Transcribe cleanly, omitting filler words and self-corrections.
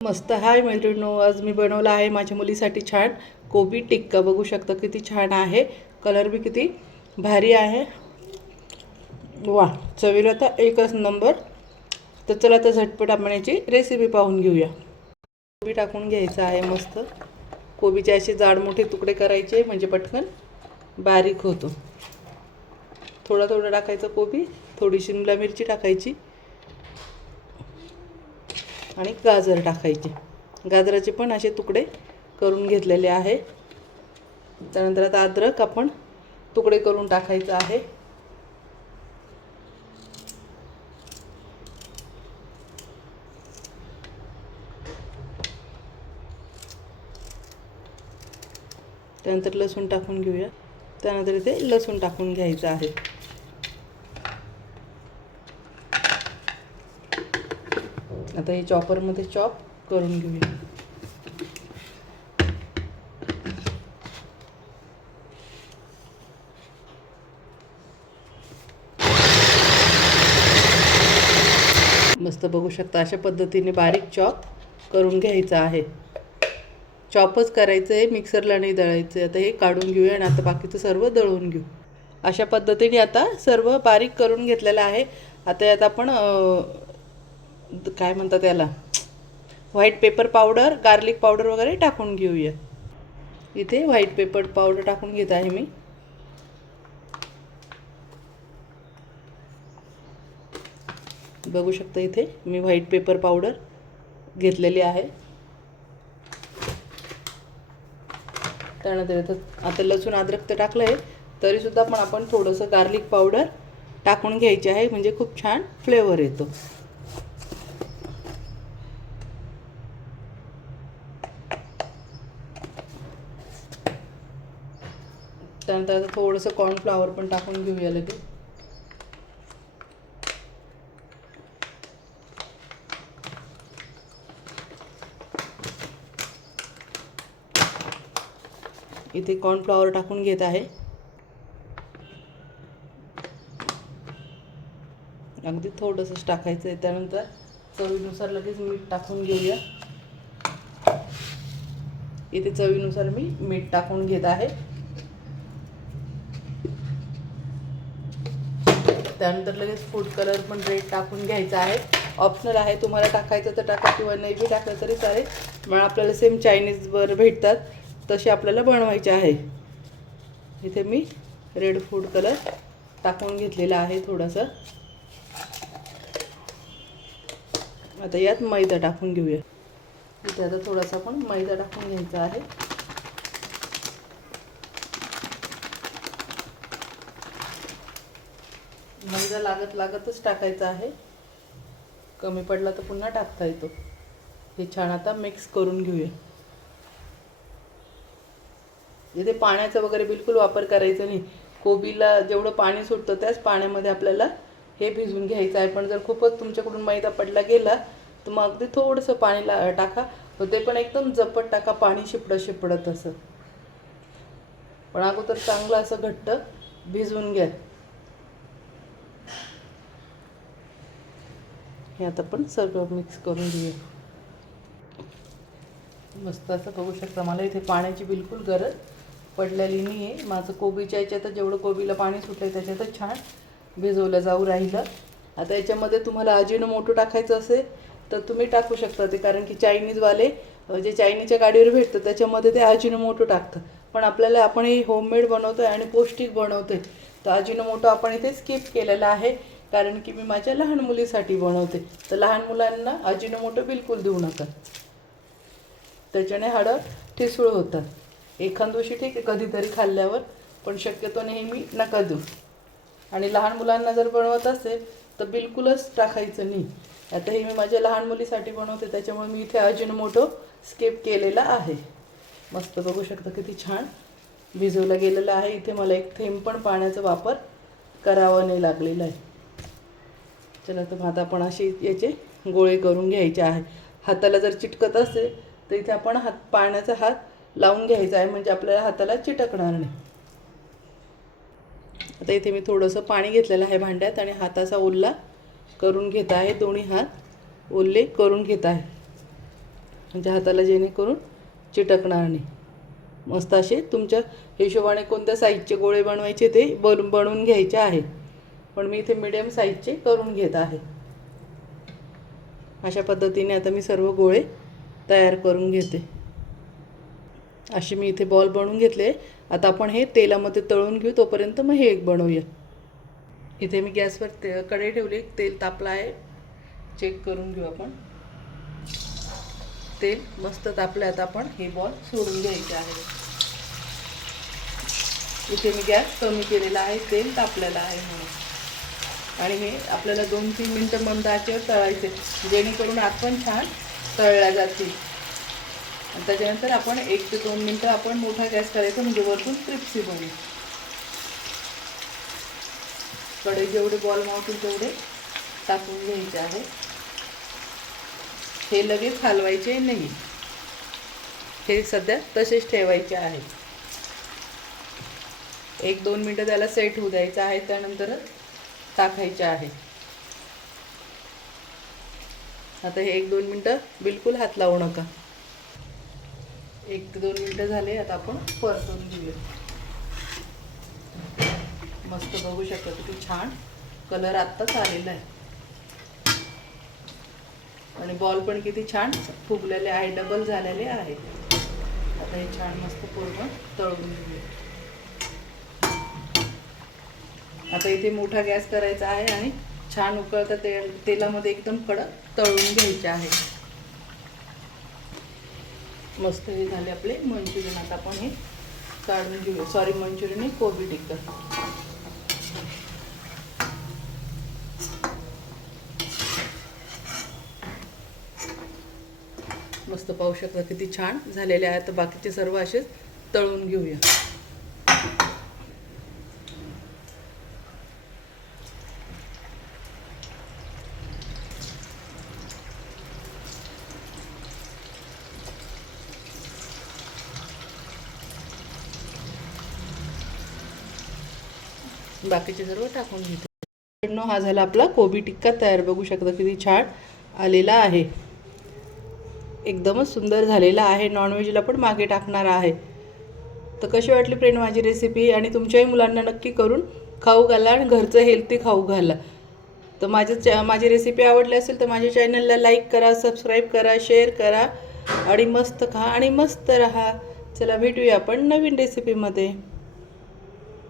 मस्त हाय मैत्रिणींनो, आज मी बनवला आहे माझ्या मुलीसाठी छान कोबी टिक्का. बघू शकता किती छान आहे, कलर बी किती भारी आहे. वा, चवीला तर एकच नंबर. तर चला तर झटपट आपण याची रेसिपी पाहून घेऊया. कोबी टाकून घ्यायचा आहे मस्त. कोबीचे असे जाड मोठे तुकडे करायचे म्हणजे पटकन बारीक होतो. थोडा थोडा टाकायचं कोबी, थोडी शिमला मिरची टाकायची आणि गाजर टाकायचे. गाजराचे पण असे तुकडे करून घेतलेले आहे. त्यानंतर आता अद्रक आपण तुकडे करून टाकायचं आहे. त्यानंतर लसूण टाकून घेऊया. त्यानंतर इथे लसूण टाकून घ्यायचं आहे. आता हे चॉपरमध्ये चॉप करून घेऊया. मस्त बघू शकता अशा पद्धतीने बारीक चॉप करून घ्यायचं आहे. चॉपच करायचं आहे, मिक्सरला नाही दळायचं. आता हे काढून घेऊया आणि आता बाकीचं सर्व दळून घेऊ. अशा पद्धतीने आता सर्व बारीक करून घेतलेलं आहे. आता यात आपण काय म्हणतात त्याला, white pepper powder, garlic powder वगैरे टाकून घेऊया. इथे व्हाईट पेपर पावडर टाकून घेत आहे मी. बघू शकता इथे मी व्हाईट पेपर पावडर घेतलेली आहे. त्यानंतर इथं आता लसूण अद्रक तर टाकलं आहे, तरीसुद्धा पण आपण थोडंसं गार्लिक पावडर टाकून घ्यायचे आहे म्हणजे खूप छान फ्लेवर येतो. त्यानंतर आता थोडंसं कॉर्नफ्लॉवर पण टाकून घेऊया लगेच. इथे कॉर्नफ्लॉवर टाकून घेत आहे. अगदी थोडंसंच टाकायचं आहे. त्यानंतर चवीनुसार लगेच मीठ टाकून घेऊया. इथे चवीनुसार मी मीठ टाकून घेत आहे. त्यानंतर लगेच फूड कलर पण रेड टाकून घ्यायचा आहे. ऑप्शनल आहे, तुम्हाला टाकायचं तर टाका किंवा नाही बी टाकलं तरी चालेल. मग आपल्याला सेम चायनीजवर भेटतात तसे आपल्याला बनवायचे आहे. इथे मी रेड फूड कलर टाकून घेतलेला आहे थोडासा. आता यात मैदा टाकून घेऊया. इथे आता थोडासा पण मैदा टाकून घ्यायचा आहे. मैदा लागतच टाकायचा आहे. कमी पडला तर पुन्हा टाकता येतो. हे छान आता मिक्स करून घेऊया. इथे पाण्याचा वगैरे बिलकुल वापर करायचा नाही. कोबीला जेवढं पाणी सुटतं त्याच पाण्यामध्ये आपल्याला हे भिजवून घ्यायचं आहे. पण जर खूपच तुमच्याकडून मैदा पडला गेला तर मग अगदी थोडंसं पाणी टाका, ते पण एकदम जपट टाका, पाणी शिपडत असं. पण अगोदर चांगलं असं घट्ट भिजवून घ्या. हे आता पण सगळं मिक्स करून घेऊया. मस्त असं बघू शकता मला इथे पाण्याची बिलकुल गरज पडलेली नाही आहे. माझं कोबीच्या याच्यात जेवढं कोबीला पाणी सुटलं त्याच्यातच छान भिजवलं जाऊ राहिलं. आता याच्यामध्ये तुम्हाला अजिनोमोटो टाकायचं असेल तर तुम्ही टाकू शकता ते, कारण की चायनीजवाले जे चायनीजच्या गाडीवर भेटतं त्याच्यामध्ये ते अजिनोमोटो टाकतं. पण आपल्याला आपण हे होममेड बनवतो आहे आणि पौष्टिक बनवतो आहे, तर अजिनोमोटो आपण इथे स्किप केलेला आहे. कारण की मी माझ्या लहान मुलीसाठी बनवते, तर लहान मुलांना अजिनोमोटो बिलकुल देऊ नका. त्याच्याने हाडं ठिसूळ होतात. एखाद दिवशी ठीक आहे कधीतरी खाल्ल्यावर, पण शक्यतो नेहमी नका देऊ. आणि लहान मुलांना जर बनवत असेल तर बिलकुलच टाकायचं नाही. आता हे मी माझ्या लहान मुलीसाठी बनवते त्याच्यामुळे मी इथे अजिनोमोटो स्किप केलेला आहे. मस्त बघू शकता किती छान भिजवलं गेलेलं आहे. इथे मला एक थेंब पण पाण्याचा वापर करावा नाही लागलेला आहे. चला तर आता आपण असे याचे गोळे करून घ्यायचे आहे. हाताला जर चिटकत असेल तर इथे आपण पाण्याचा हात लावून घ्यायचा आहे म्हणजे आपल्याला हाताला चिटकणार नाही. आता इथे मी थोडंसं पाणी घेतलेलं आहे भांड्यात आणि हाताचा ओला करून घेत आहे. दोन्ही हात ओले करून घेत आहे. म्हणजे हाताला जेणेकरून चिटकणार नाही. मस्त असे तुमच्या हिशोबाने कोणत्या साईजचे गोळे बनवायचे ते बनवून घ्यायचे आहे. पण मी इथे मीडियम साईजचे करून घेत आहे. अशा पद्धतीने आता मी सर्व गोळे तयार करून घेते. असे मी इथे बॉल बनवून घेतले. आता आपण हे तेलामध्ये तळून घेऊ. तोपर्यंत मग हे एक बनवूया. इथे मी गॅसवर कढई ठेवली. तेल तापलं आहे, चेक करून घेऊ आपण. तेल मस्त तापलं. आता आपण हे बॉल सोडून घ्यायचे आहे. इथे मी गॅस कमी केलेला आहे, तेल तापलेलं आहे म्हणून. आणि हे आपल्याला 2-3 मिनटं मंद आचेवर तळायचे, जेणेकरून आत पण छान तळल्या जातील. आणि त्याच्यानंतर आपण 1 ते 2 मिनटं आपण मोठा गॅस करायचा, म्हणजे वरतून क्रिस्पी बनेल. कढई जेवढे बॉल मावतील तेवढे टाकून घ्यायचे आहे. हे लगेच हलवायचे नाही, हे सध्या तसेच ठेवायचे आहे. 1-2 मिनटं त्याला सेट होऊ द्यायचं आहे, त्यानंतर टाकायचे आहे. आता हे 1-2 मिनटं बिलकुल हात लावू नका. 1 ते 2 मिनटं झाले. आता आपण परतून घेऊया. मस्त बघू शकता किती छान कलर आत्ताच आलेला आहे. आणि बॉल पण किती छान फुगलेले आहे, डबल झालेले आहे. आता हे छान मस्त पूर्ण तळून घेऊया. आता इथे मोठा गॅस करायचा आहे आणि छान उकळता तेलामध्ये एकदम कडक तळून घ्यायचे आहे. मस्त हे झाले आपले मंचुरियन. आता आपण हे काढून घेऊया. मंचुरियन कोबी टिक्का. मस्त पाहू शकता किती छान झालेले आहेत. तर बाकीचे सर्व असेच तळून घेऊया. बाकीचे सर्व टाकून घेते. हा झाला आपला कोबी टिक्का तयार. बघू शकता किती छान आलेला आहे. एकदमच सुंदर झालेला आहे. नॉनव्हेजला पण मागे टाकणार आहे. तर कशी वाटली फ्रेंड माझी रेसिपी, आणि तुमच्याही मुलांना नक्की करून खाऊ घाला आणि घरचं हेल्थी खाऊ घाला. तर माझी रेसिपी आवडली असेल तर माझ्या चॅनलला लाईक करा, सबस्क्राईब करा, शेअर करा आणि मस्त खा आणि मस्त राहा. चला भेटूया आपण नवीन रेसिपीमध्ये.